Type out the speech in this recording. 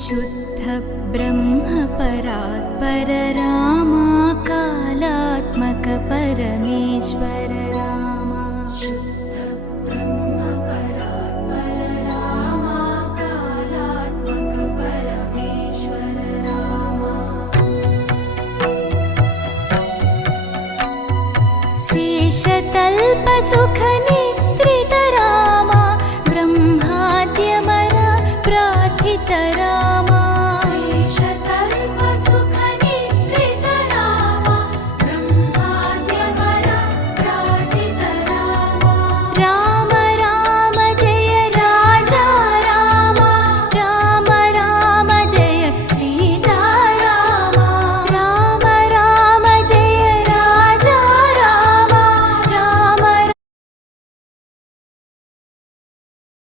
शुद्ध ब्रह्म परात्पर रामा कालात्मक परमेश्वर रामा शुद्ध ब्रह्म परात्पर रामा कालात्मक परमेश्वर रामा शेषतल्प